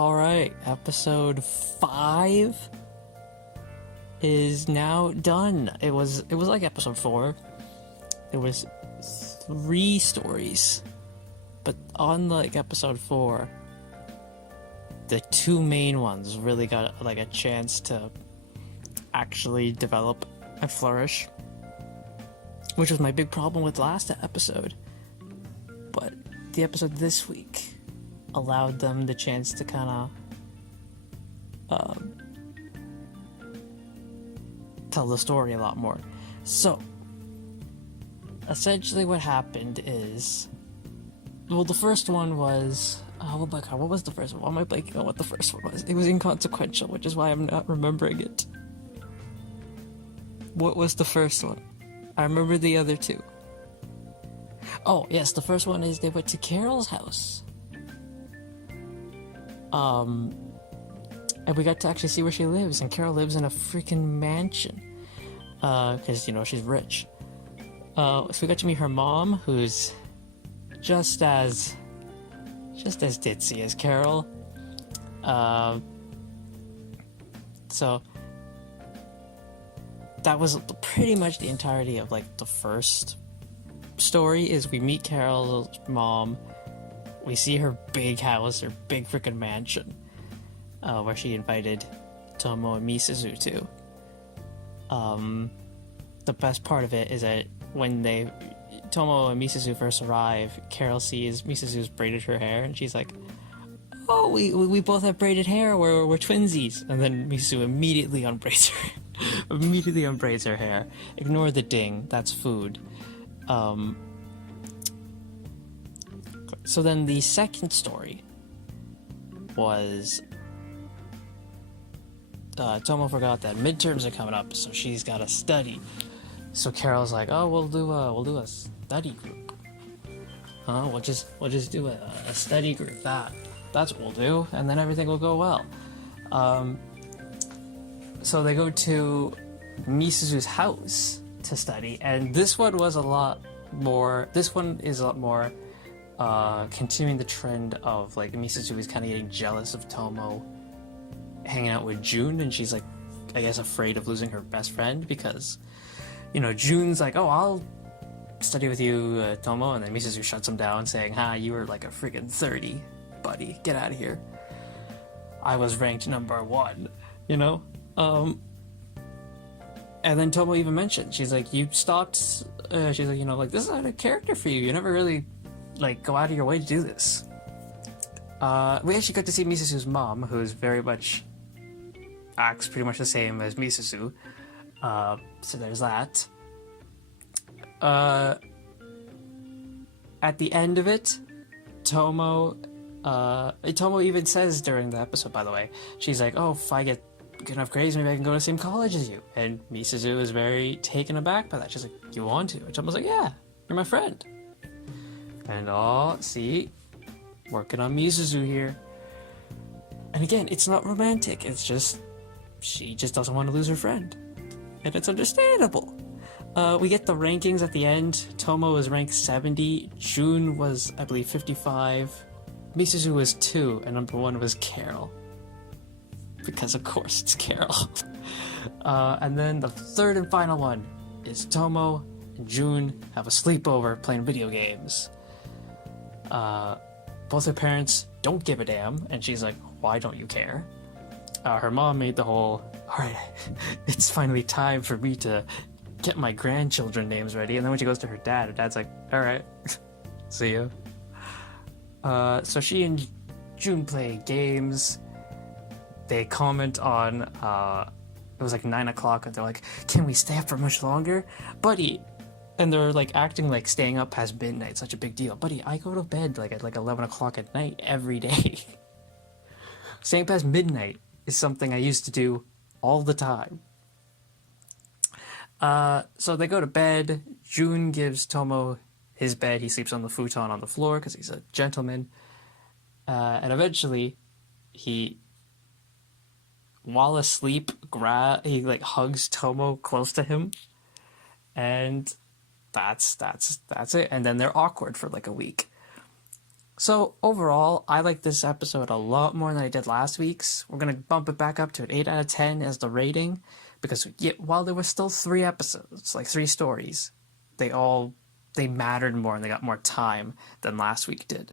All right, episode 5 is now done. It was like episode 4. It was 3 stories. But on like episode 4, the 2 main ones really got like a chance to actually develop and flourish, which was my big problem with last episode. But the episode this week allowed them the chance to kind of tell the story a lot more. So, essentially what happened is, well, the first one was, oh my god, what was the first one? Why am I blanking on what the first one was? It was inconsequential, which is why I'm not remembering it. What was the first one? I remember the other two. Oh, yes, the first one is they went to Carol's house. And we got to actually see where she lives, and Carol lives in a freaking mansion. Because, she's rich. So we got to meet her mom, who's just as ditzy as Carol. So that was pretty much the entirety of like the first story. Is we meet Carol's mom, we see her big house, her big freaking mansion, where she invited Tomo and Misuzu to. The best part of it is that when Tomo and Misuzu first arrive, Carol sees Misuzu's braided her hair, and she's like, "Oh, we both have braided hair. We're twinsies." And then Misuzu immediately unbraids her hair. Ignore the ding. That's food. So then the second story was Tomo forgot that midterms are coming up, so she's got to study. So Carol's like, "Oh, we'll do a study group. We'll just do a study group. That's what we'll do, and then everything will go well." So they go to Misuzu's house to study, and this one is a lot more continuing the trend of like Misuzu is kind of getting jealous of Tomo hanging out with June, and she's like, I guess, afraid of losing her best friend because, June's like, "Oh, I'll study with you, Tomo," and then Misuzu shuts him down, saying, "Ha, you were like a freaking 30, buddy. Get out of here. I was ranked number 1, And then Tomo even mentioned, she's like, "You stopped," she's like, like, "This is not a character for you. You never really, like, go out of your way to do this." We actually got to see Misuzu's mom, who's very much acts pretty much the same as Misuzu. So there's that. At the end of it, Tomo even says during the episode, by the way, she's like, "Oh, if I get good enough grades, maybe I can go to the same college as you." And Misuzu is very taken aback by that. She's like, "You want to?" And Tomo's like, "Yeah, you're my friend." And see, working on Misuzu here. And again, it's not romantic. It's just, she just doesn't want to lose her friend. And it's understandable. We get the rankings at the end. Tomo was ranked 70. June was, I believe, 55. Misuzu was 2, and number 1 was Carol. Because, of course, it's Carol. And then the third and final one is Tomo and June have a sleepover playing video games. Both her parents don't give a damn, and she's like, "Why don't you care?" Her mom made the whole, "Alright, it's finally time for me to get my grandchildren names ready." And then when she goes to her dad's like, "Alright, see ya." So she and June play games. They comment on, it was like 9 o'clock, and they're like, "Can we stay up for much longer? Buddy," and they're like acting like staying up past midnight such a big deal. "Buddy, I go to bed like at like 11 o'clock at night every day." Staying past midnight is something I used to do all the time. So they go to bed. June gives Tomo his bed. He sleeps on the futon on the floor because he's a gentleman. And eventually, while asleep, he like hugs Tomo close to him, and that's it. And then they're awkward for like a week. So overall, I like this episode a lot more than I did last week's. We're gonna bump it back up to an 8 out of 10 as the rating because while there were still 3 episodes, like 3 stories, they all they mattered more and they got more time than last week did.